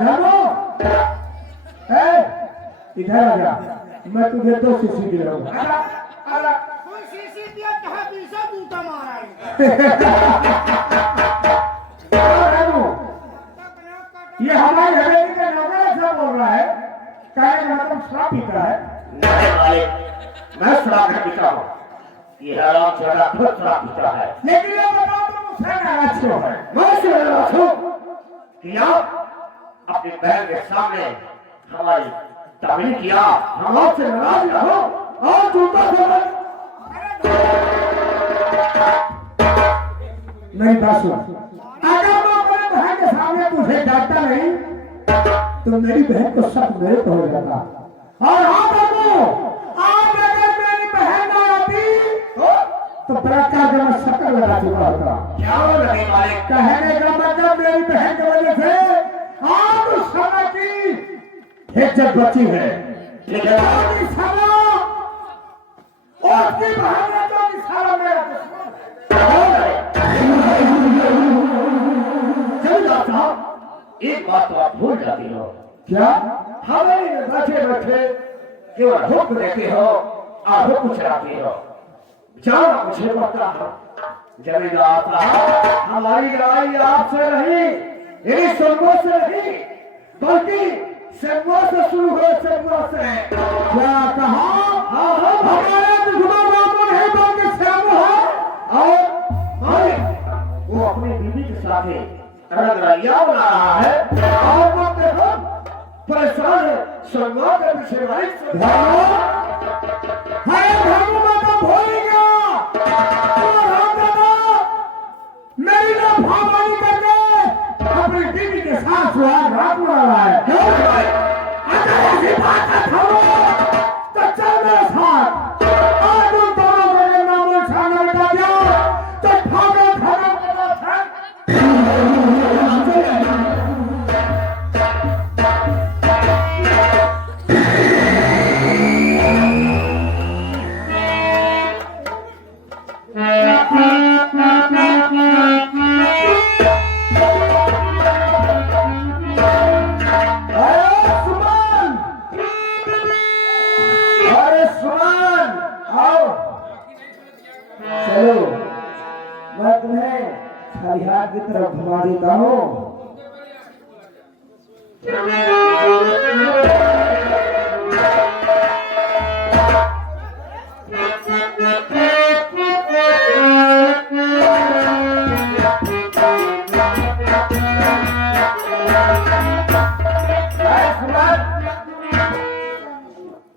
धर्मो, इधर आ जा, मैं तुझे 2 सीसी दे रहा हूँ। कोई सीसी दिया कहा 20 बूटा मारा है। ये हमारी हवेली के नौकर से बोल रहा है, क्या मतलब शराब पीता है? नहीं मालिक, मैं शराब नहीं पीता हूँ। ये हराम ज्यादा खुद शराब पीता है। लेकिन ये बताओ तुम उससे नाराज क्यों है? मैं से नाराज हूँ कि आप अपनी बहन के सामने हमारी तामील किया, हम आपसे नाराज न हो और झूठा समझ। नहीं बात सुन, अगर मैं अपने बहन के सामने तुझे डांटता नहीं तो मेरी बहन को सब मेरे को हो जाता। और हाँ बाबू, आज अगर मेरी बहन ना आती तो बलात्कार का मैं शक्ल लगा चुका होता। क्या नहीं मालिक, कहने का मतलब मेरी बहन की वजह से आज उस समय की इज्जत बची है। लेकिन और इस समय उसकी बहन है तो इस समय मेरा एक बात तो आप भूल जाती हो। क्या? हमें बैठे बैठे केवल हुक्म देते हो और हुक्म चलाते हो। जाना मुझे पड़ता है। जमींदार साहब, हमारी लड़ाई आपसे नहीं, इन सुरगों से नहीं, बल्कि शर्मों से शुरू हो, शर्मों से। क्या कहा? हाँ हाँ, हमारे दुश्मन रावण है बल्कि शर्म है। और वो अपनी बीवी के साथ रंगरलिया बना रहा है और वो देखो परेशान है। शर्मा के पीछे हरे धर्म में तो भूल गया मेरी ना भावनी करके अपनी बीवी के साथ सुहाग रात मना रहा है। क्यों भाई? अगर ऐसी बात है तो चल मेरे साथ। आज उन दोनों मेरे नाम छाना लगा दिया तो भागो भागो के साथ है। चलो मैं तुम्हें छालिहार की तरफ घुमा देता हूँ।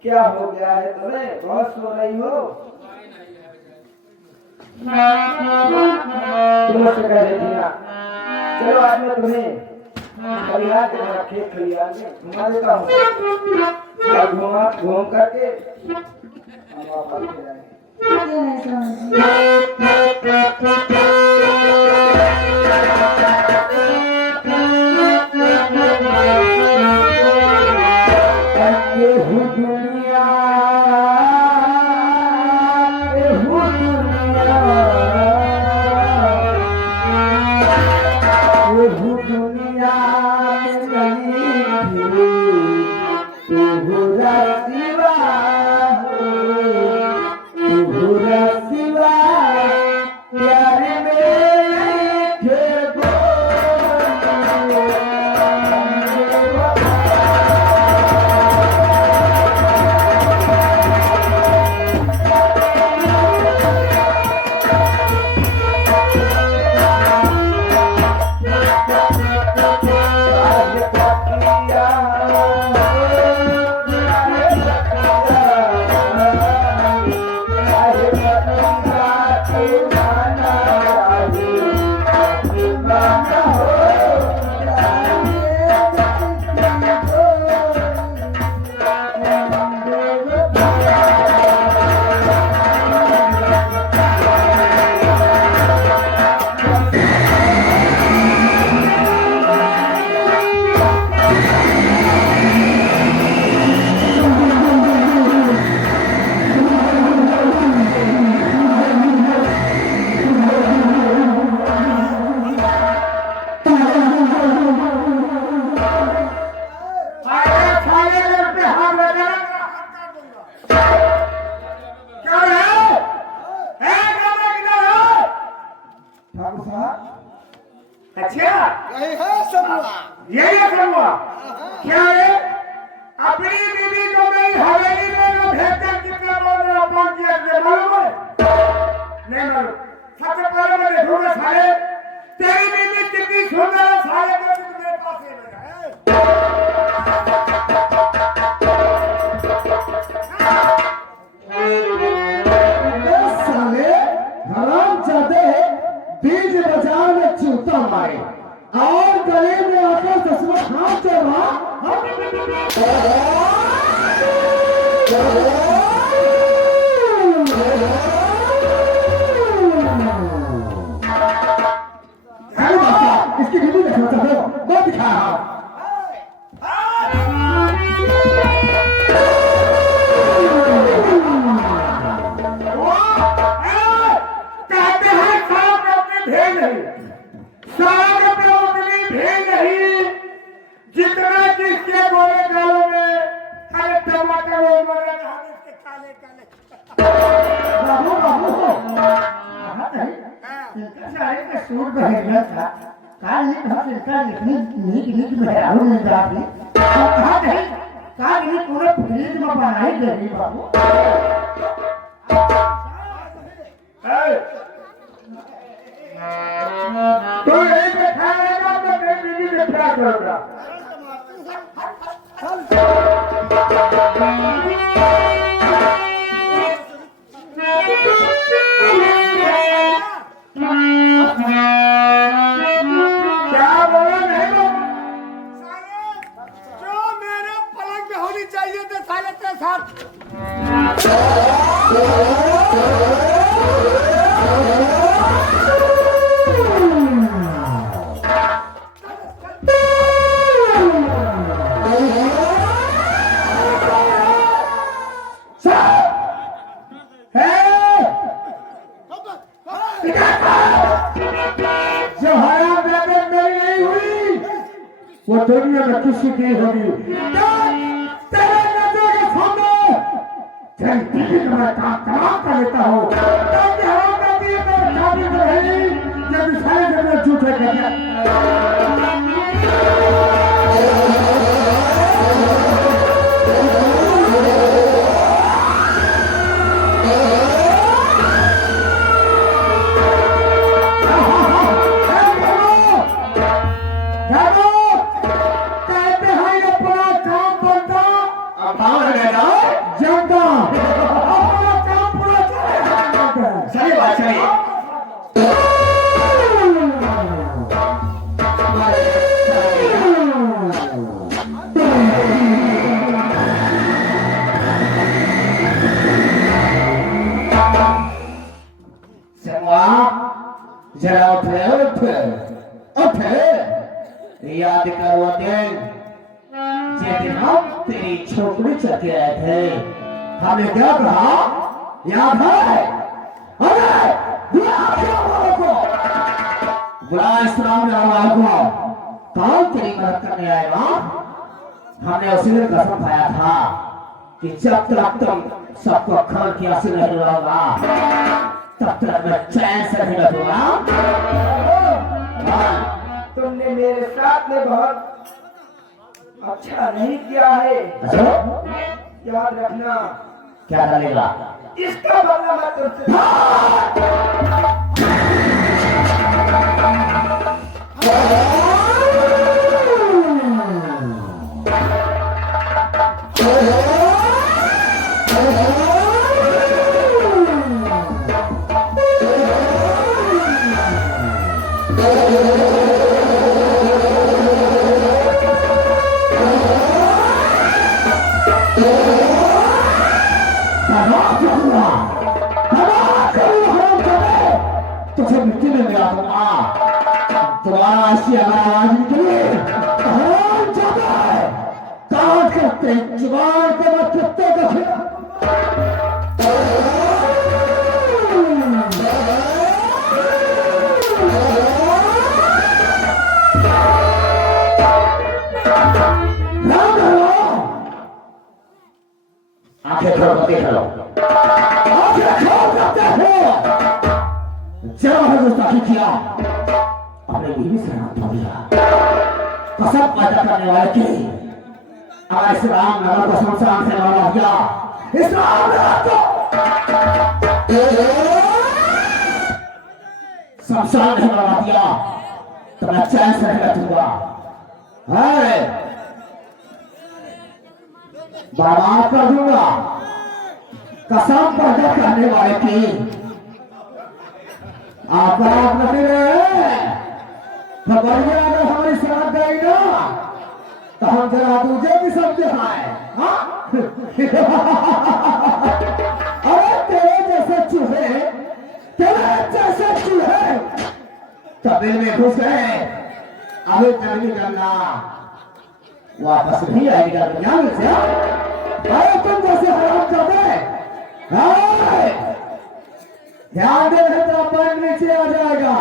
क्या हो गया है तुम्हें? बहुत सो रही हो। चलो आज मैं तुम्हें खलिहान के तरफ, खेत खलिहान में घुमा देता हूँ और घूम करके हम वापस चले जाएंगे। हुआ? क्या है? अपनी बीवी को मेरी हवेली में न भेजकर कितना बोल रहा अपमान किया तुझे मालूम है? नहीं मालूम। सबसे पहले मैं देखूंगा साले तेरी बीवी कितनी सुंदर है साले को तू मेरे पास ले आया। साले हरामजादे बीज बाजार में चूता मारे और गले में आकर दसवा हाथ चढ़ा इसकी बीवी देखना चाहते हो मैं दिखा रहा हूं। कहते हैं सांप अपनी भेड़ नहीं, सांप अपनी भेड़ नहीं, जितना जिसके गोरे गालों में अरे टमाटर वो मरे इसके काले काले बाबू बाबू इनका सूट पहनना था काल नहीं था इनका इतनी नीक मेहरारू मिल जाती कहा नहीं काल नहीं पूरे फ्रीज में बनाई गई बाबू। तो एक बैठा रहेगा तो मेरी बीवी में क्या करूंगा? क्या बोला नहीं जो मेरे पलंग पे होनी चाहिए थे साले के साथ जो हरा बेगम मेरी नहीं हुई वो दुनिया में किसी की होगी। तेरे नजर के सामने जल्दी मैं काम कर लेता हूँ ताकि हवा में भी मेरे काबू में रही जब सारे जगह झूठे कर जरा उठे याद कर वो दिन जिस दिन हम तेरी छोकरी चढ़ आए थे हमने क्या कहा याद है? अरे बुला इस्लाम ने कौन तेरी मदद करने आएगा? हमने उसी दिन कसम खाया था कि जब तक तुम सबको खबर की हासिल नहीं होगा तब तक मैं चैन से नहीं रहूंगा। तुमने मेरे साथ में बहुत अच्छा नहीं किया है, याद रखना। क्या लगेगा? इसका बदला मैं तुमसे तुझे मिट्टी में मिला दूंगा दोबारा ऐसी अगर आवाज निकली काट करते जुबान के बाद कुत्ते को आंखें खोल देख लो, आंखें खोल देख लो। जब गुस्ताखी किया अपने बीवी से हाथ धो लिया कसम पैदा करने वाले की अगर इस राम नगर को शमशान से लड़ा दिया, इस राम नगर को शमशान नहीं लड़ा दिया तो मैं चैन से नहीं बैठूंगा। बर्बाद कर दूंगा कसम पैदा करने वाले की। आप नहीं रहे खबरिया अगर हमारी साथ गई ना तो हम जरा दूजे की समझे आए। अरे तेरे जैसे चूहे कबिल में घुस गए, अभी तक नहीं करना वापस नहीं आएगा दुनिया में से। अरे तुम जैसे हराम कर दे, ध्यान दे रहे तो अपन नीचे आ जाएगा।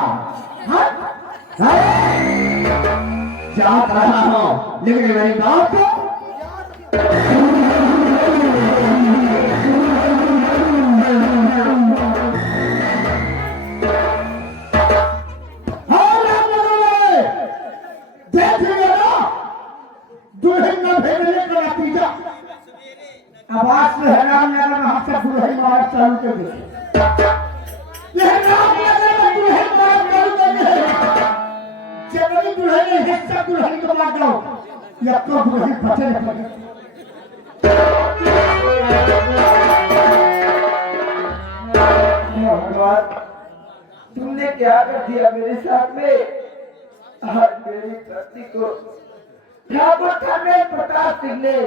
चाहत रहा हूं लेकिन मेरी बात आवाज से हैरान नगर में हमसे दुल्हन मार चालू कर दे। जनवरी दुल्हन हिस्सा दुल्हन को मार दो या तो दुल्हन बचे नहीं। भगवान तुमने क्या कर दिया मेरे साथ में? आज मेरी पत्नी को ठाकुर थाने प्रताप सिंह ने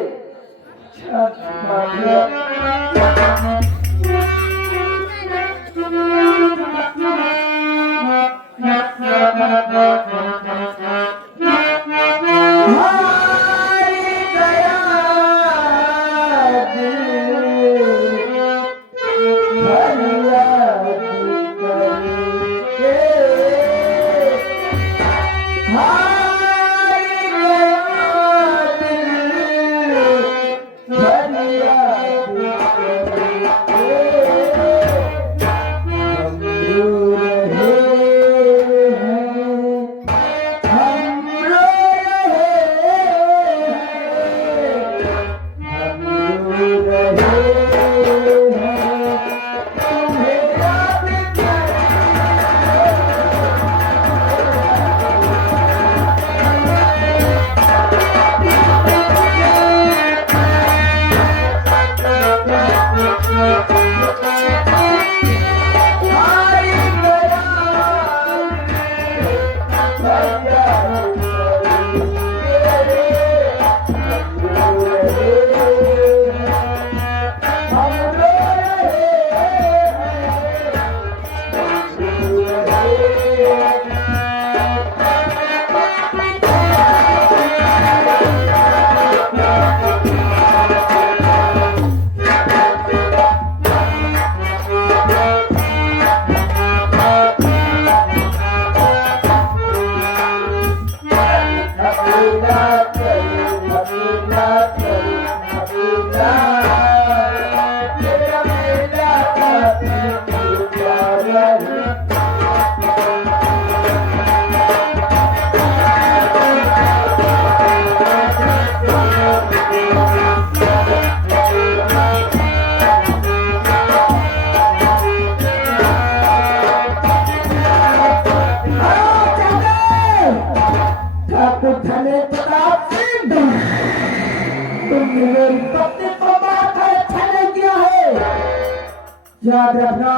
याद रखना,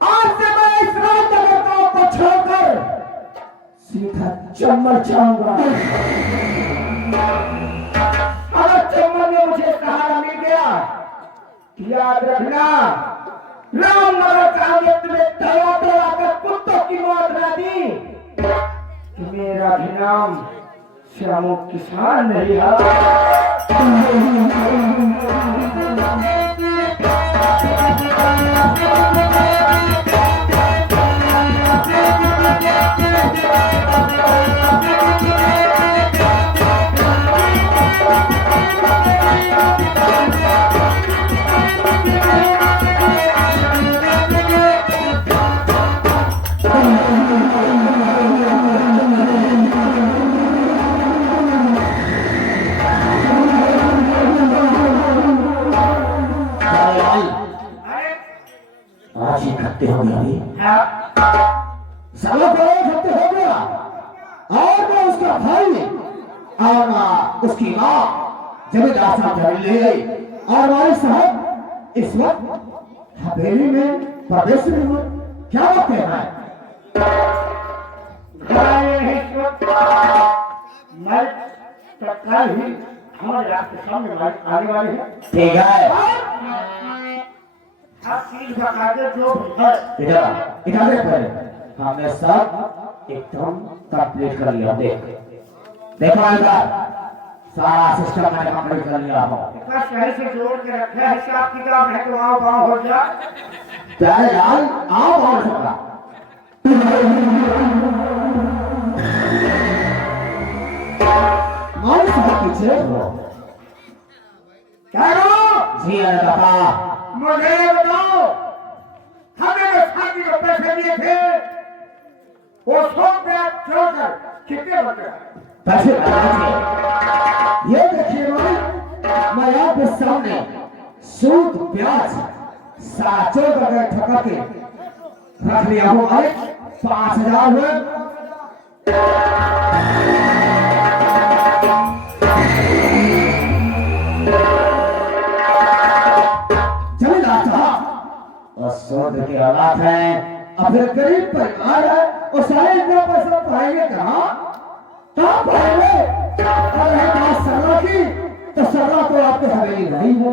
आज से मैं इस रात को छोड़कर सीधा चम्मच जाऊंगा। अगर चम्मच में मुझे सहारा मिल गया, याद रखना रामनगर कांग्रेस में दया दया कर कुत्तों की मौत ना दी कि मेरा भी नाम श्यामू किसान नहीं सवा करोड़ खर्च हो गया और मैं उसका भाई और उसकी माँ जमींदार साहब जमीन ले गई और हमारे साहब इस वक्त हवेली में प्रवेश में हुए। क्या बात है भाई? मैं तत्काल ही हमारे आपके सामने आने वाली है। ठीक है, आप चीज बता दे जो है। इधर पहले हमने सब एकदम कंप्लीट कर लिया। देखो इधर सारा सिस्टम मैंने कंप्लीट कर लिया हो। इतना सही से जोड़ के रखे है, हिसाब किताब है तो आओ गाँव हो जाए। प्यारे लाल आओ और सकता मालिक साहब पीछे हो। क्या करो? जी अन्नदाता, मुझे ये बताओ, हमने जो शादी को पैसे दिए थे वो 100 रुपया छोड़कर कितने बचे? पैसे ये देखिए मालिक, मैं आपके सामने सूद ब्याज सारा चोर करके ठका के रख लिया हूँ मालिक। 5,000 हुए। जमींदार साहब और सूद की औलाद है और फिर गरीब परिवार है और सारे इतना पैसा पाएंगे कहाँ पाएंगे? और रही बात सरला की तो सरला तो आपके हवेली नहीं है।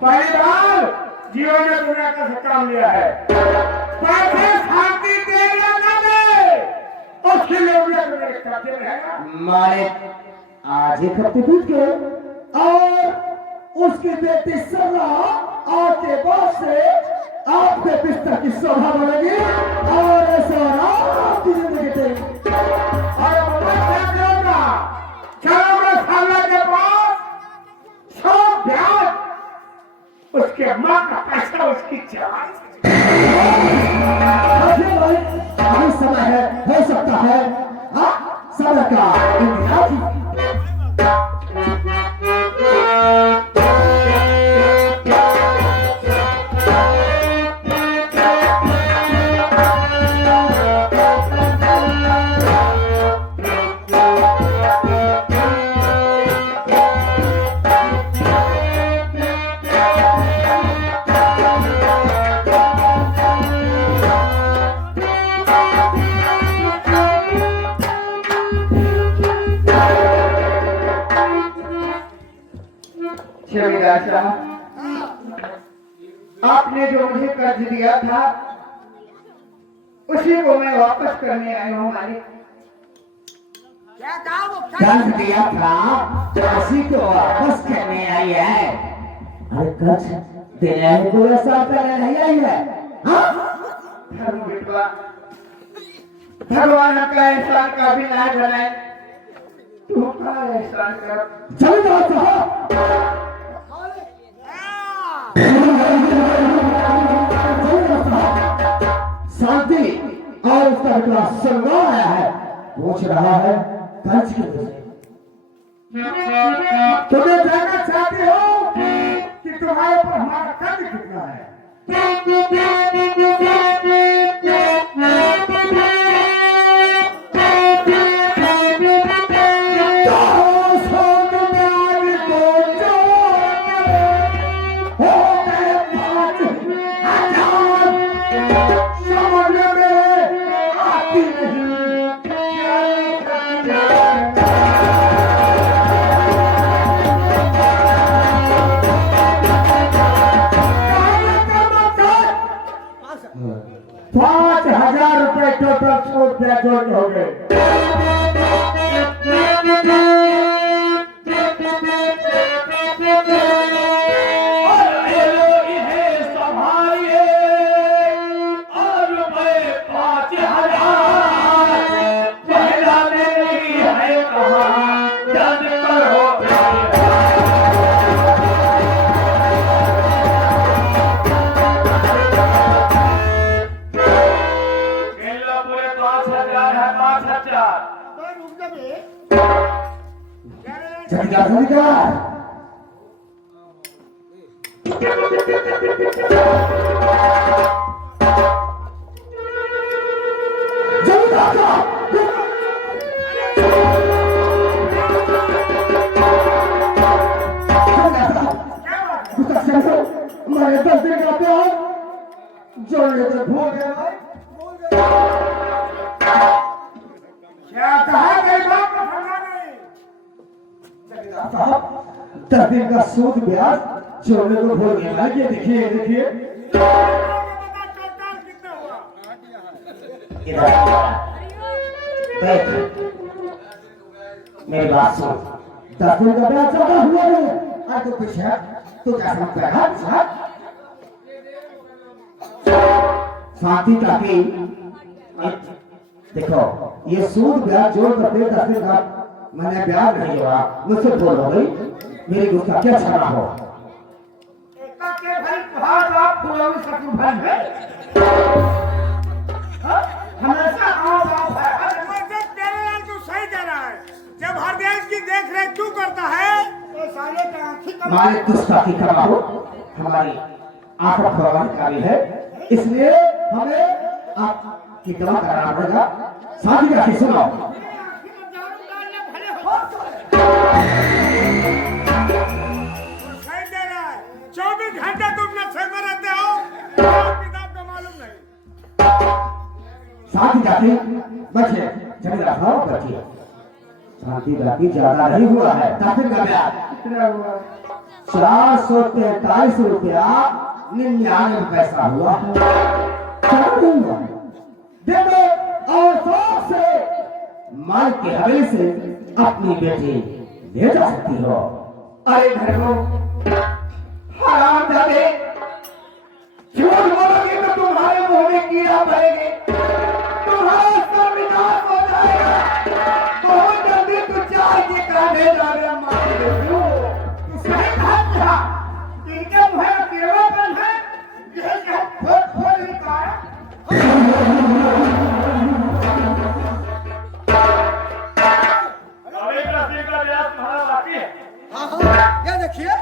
पहली बार जीवन में दुनिया का काम लिया है। पैसे शांति दे या न दे उसके लिए उन्हें मेरे खाते में है। मालिक आज ही खत्म टूट गए और उसकी बेटी सरला आपके बाद से आपके बिस्तर की शोभा बढ़ेगी और ऐसा आपकी जिंदगी चलेगी। और मैं क्या करूंगा? चलो मैं साला के पास 100 ब्याज उसके माँ का पैसा उसकी जान। अभी समय है, हो सकता है समय का इंतजार कीजिए। जमींदार साहब, आपने जो मुझे कर्ज दिया था उसी को मैं वापस करने आया हूँ मालिक। कर्ज दिया था तो उसी को वापस करने आई है। अरे कर्ज देने को ऐसा करने नहीं आई है। धर्म बिटवा, भगवान का एहसान का भी ना बनाए, तू का एहसान कर। जमींदार साहब शांति और उसका बेटा संगवान आया है, पूछ रहा है कर्ज की वजह। तुम्हें जानना चाहते हो कि तुम्हारे ऊपर हमारा कर्ज कितना है? ₹5,000 टोटल सूद पे जोड़ हो गए। जमींदार जमींदार साहब, हमारे 10 दिन का प्यार जोड़ने से भूल गया। क्या कहा मेरी बात को समझा नहीं? जमींदार साहब 10 दिन का सूद ब्याज जोड़ने को भूल गया। ये देखिए, ये देखिए। टोटल कितना हुआ? देख मेरी बात सुन। 10 दिन का ब्याज ज्यादा हुआ है। आज तो पीछे तो क्या समझता है? शांति ताकि देखो ये सूद ब्याज जोड़ करके 10 दिन का मैंने ब्याज नहीं हुआ, मुझसे भूल हो गई, मेरी गुस्सा क्या क्षमा हो। एका के भाई तुहार बाप फुलौरी सकू भाई है। हाँ? हमेशा आओ बाप है। अरे मर्द तेरे लाल तू सही कह रहा है। जब हर देश की देख रेख तू करता है ये साले का आंखी का मालिक गुस्सा की क्षमा हो, हमारी आंखों भगवान काबिल है, इसलिए हमें आपकी दवा कराना पड़ेगा। शांति ताकि सुनो। आंखी में दारू डालने भले हो तो तू सही कह रहा है। 24 घंटे तुम नशे में रहते हो, किताब का मालूम नहीं। शांति ताकि बचे जमींदार साहब बचिए। शांति ताकि ज्यादा नहीं हुआ है। 10 दिन का ब्याज कितना हुआ? 443 रुपया 99 पैसा हुआ। क्या हुआ? देखो और शौक से माल के हवेली से अपनी बेटी ले जा सकती हो। अरे धर्मो हराम जादे, झूठ बोलोगे तो तुम्हारे मुंह में कीड़ा पड़ेंगे, तुम्हारा सर विनाश हो जाएगा। बहुत जल्दी तू चाय के कांधे जाकर मार देगी। तू सही कहा इनके मुंह में कीड़ापन है, यह क्या खोल निकाला। अभी 10 दिन का ब्याज तुम्हारा बाकी है। ये देखिए।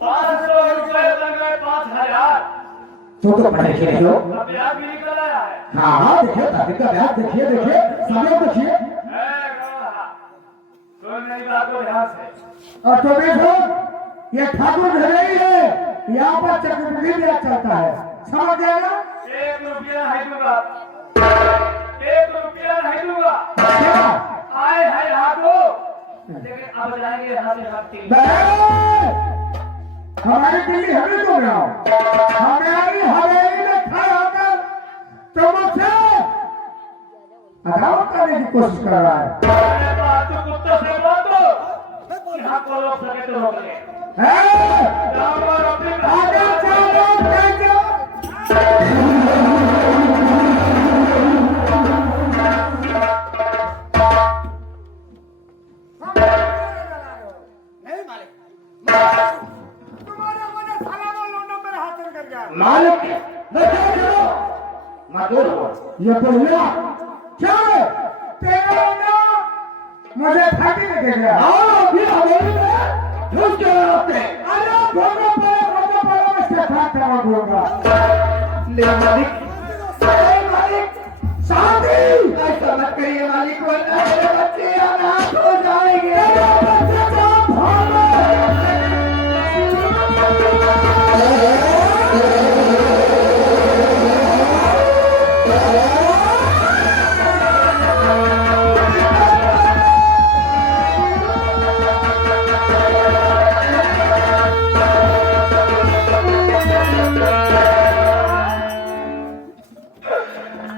500 रुपए बन गए 5000। तुम तो पढ़े लिखे नहीं हो। अब ब्याज भी निकल आया है। हाँ हाँ देखिए 10 दिन का ब्याज देखिए, देखिए सब लोग देखिए। सुन मेरी बात को ध्यान से। और तो देखो, ये ठाकुर घर ही है, यहाँ पर चक्रवृद्धि ब्याज चलता है, समझ गया ना? 1 रुपया नहीं दूंगा, 1 रुपया नहीं दूंगा। क्या? आए है हाथों, लेकिन अब जाएंगे यहाँ से हफ्ते। हमारी दिल्ली हमें को बनाओ, हमारी हवेली में खड़ा होकर तुम मुझसे अदावत करने की कोशिश कर रहा है। अरे बात तो कुत्तों से बोल दो, यहाँ को रोक सके तो रोक ले। जाओ और अपनी आगे चलो, चलो। नहीं मालिक, तुम्हारे मुझे साला वो लोंडा मेरे हाथ में कर गया। मालिक मैं क्या करूं? मजबूर हो। ये बोलिया क्या है? तेरा ना मुझे फाटी में दे गया। आओ फिर हवेली में घुस गए आपने। अरे भोगा पड़ा मैं सिखा करा दूंगा। ले मालिक, मालिक शादी ऐसा मत करिए मालिक, वरना मेरे बच्चे अनाथ हो जाएंगे।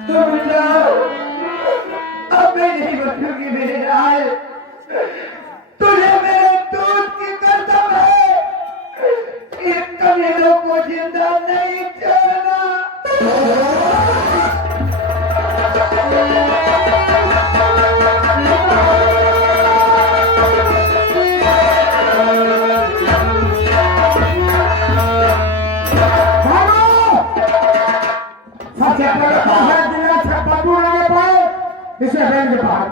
तुम जाओ, अब मैं नहीं बचूंगी मेरे लाल। तुझे मेरे दूध की कसम है, इन कमीनों को जिंदा नहीं छोड़ना। इसे बैंक के बाहर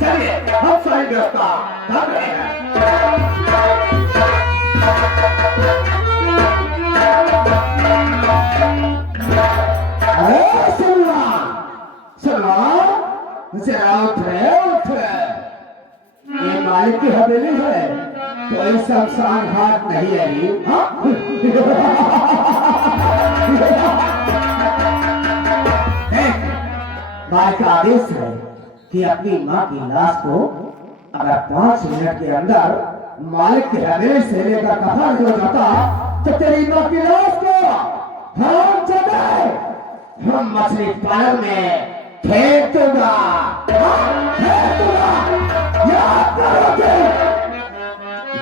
चलिए हम सारी व्यवस्था कर रहे हैं। अरे सुनना सुनो जरा उठ ये मालिक की हवेली है कोई शमशान घाट नहीं है ये, हाँ? मालिक का आदेश है कि अपनी माँ की लाश को अगर 5 मिनट के अंदर मालिक के हवेली से लेकर कफन हो जाता तो तेरी माँ की लाश को हम मछली पालन में फेंक दूंगा, फेंक दूंगा।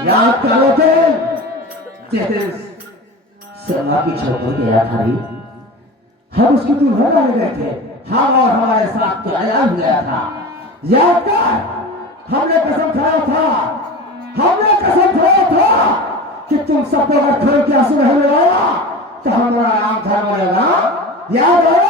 याद करोगे जिस दिन सलमा की छोटी गया था हम उसकी दुल्हन बन गए थे, हम और हमारे साथ तो आया गया था। याद कर हमने कसम खाया था कि तुम सबको अगर खड़े के आंसू नहीं लगाया तो हमारा नाम धर्म रहेगा, याद है?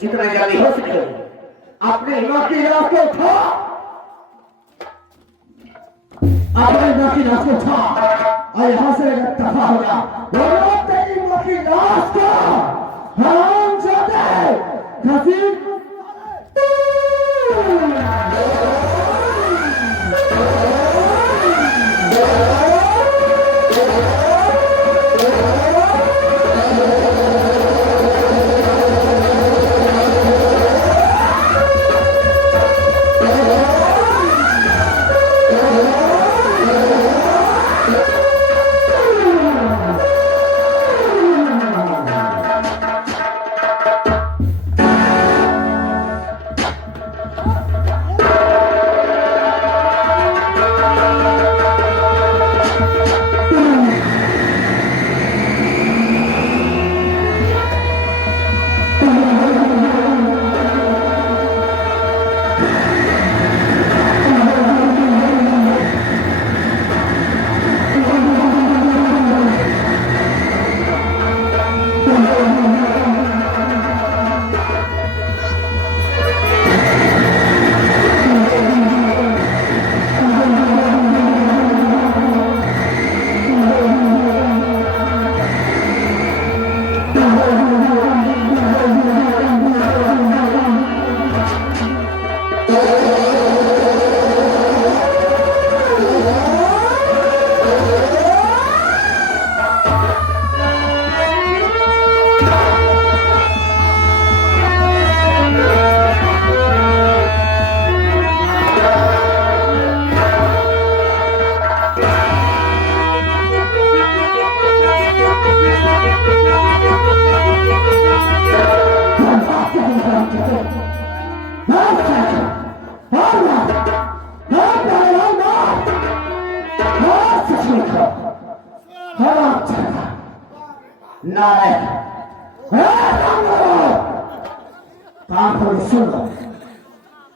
जितना जल्दी हो सके अपने माँ की लाश को उठा, अपने माँ की लाश को उठा और यहाँ से दफा हो गया। बोलो तेरी माँ की लाश को हम जाते घसीट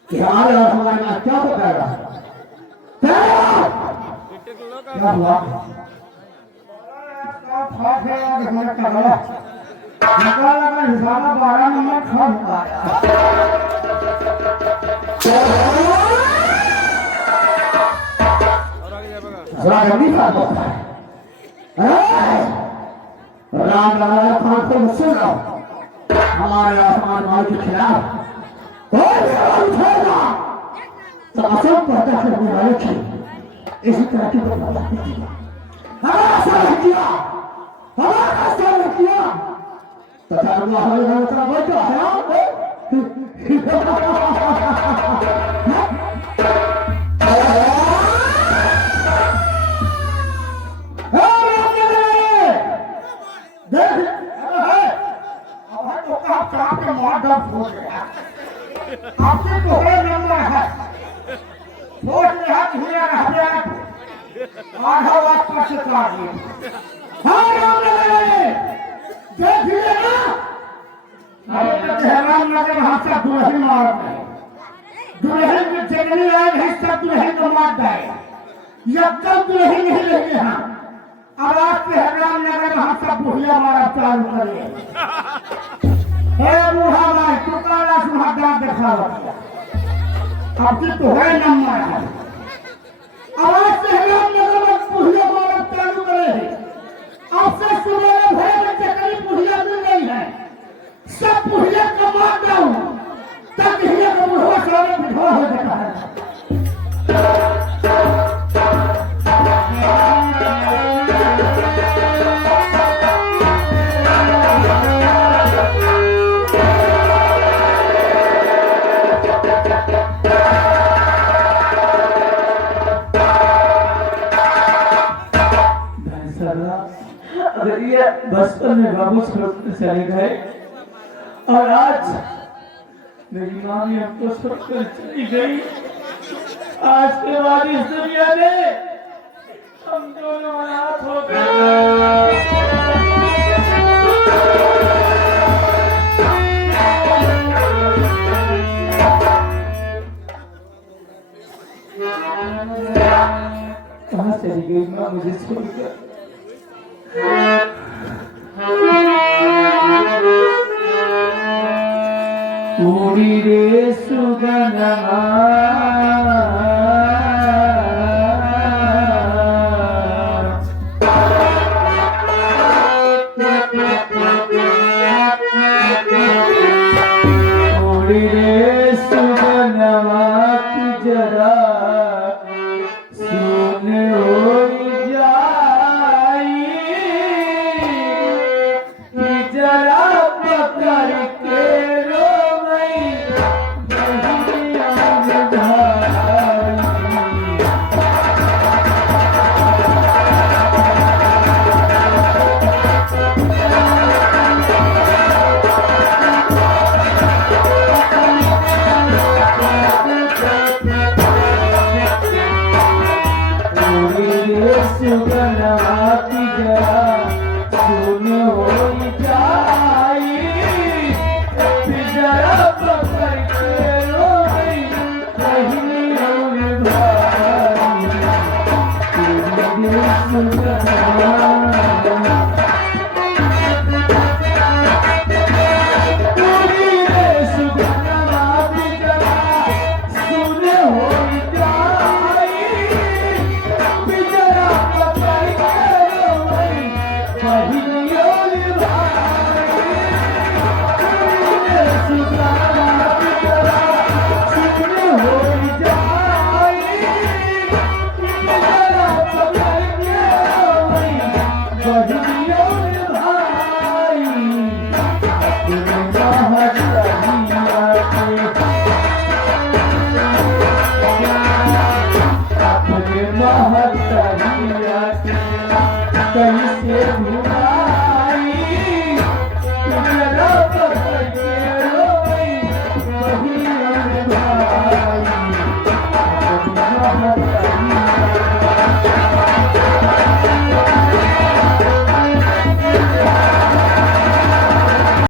कि हमारे और हमारे में क्या तो कह रहा है? क्या हुआ? राम लगा खान को सुन रहा हमारे आसमान माल के खिलाफ उठेगा तो असम पता करने वाले थे इसी तरह की हमारा साथ किया तथा अल्लाह हमें उतना बचा है आपके कोहरे नंबर है फोट में हाथ हिला रहते आधा वाट पर से काट दिए हाँ राम नगर देख लिए ना अरे तो राम नगर वहां से दुल्हन मार है दुल्हन की जगनी आए है सब दुल्हन को मार जाए यक्कल दुल्हन नहीं लेंगे हम अब आज के राम नगर वहां सब बुढ़िया मारा चालू करे हे बूढ़ा भाई तू काला सुहागा देखा अब की तो है नंबर है आवाज से राम नगर में बुढ़िया मारा चालू करे आपसे सुबह में भय बच्चे कहीं बुढ़िया मिल गई है सब बुढ़िया को मार दो तब बुढ़िया को बुढ़वा सारे विधवा हो जाता है बचपन में बाबू छोड़कर चले गए और आज मेरी माँ भी हमको छोड़कर चली गई। आज के बाद इस दुनिया में हम दोनों अनाथ हो गए। कहाँ चली गई माँ मुझे छोड़कर? उड़ी रे सुगनमा उड़ी रे सुगनमा की जरा सुन हो जाई की जरा पकड़ के हो